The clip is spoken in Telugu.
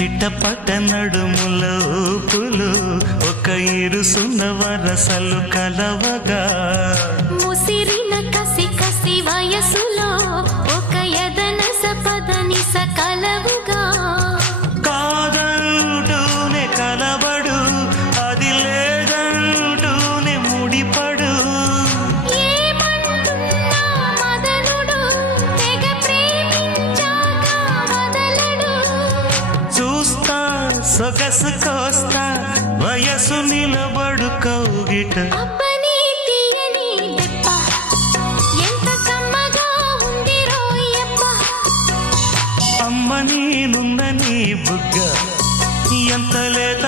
చిట్టపట్ట నడుముల ఊపులు ఒక ఇరుసున్న వరసలు కలవగా ముసిరిన కసి కసి వయసులో ఒక యదన సపదని సకలవుగా కాదంటూనే కలబడు అది లేదంటూనే ముడిపడు ఏమంటున్నా మదనుడు తెగ ప్రేమించాక వదలడు చూస్తా సొగసు కోస్తా వయసు నిలబడు కౌగిట అబ్బని తీయని దెబ్బ ఎంత కమ్మగా ఉంది రోయప్ప అమ్మ నేనున్న నీ బుగ్గ ఎంత లేత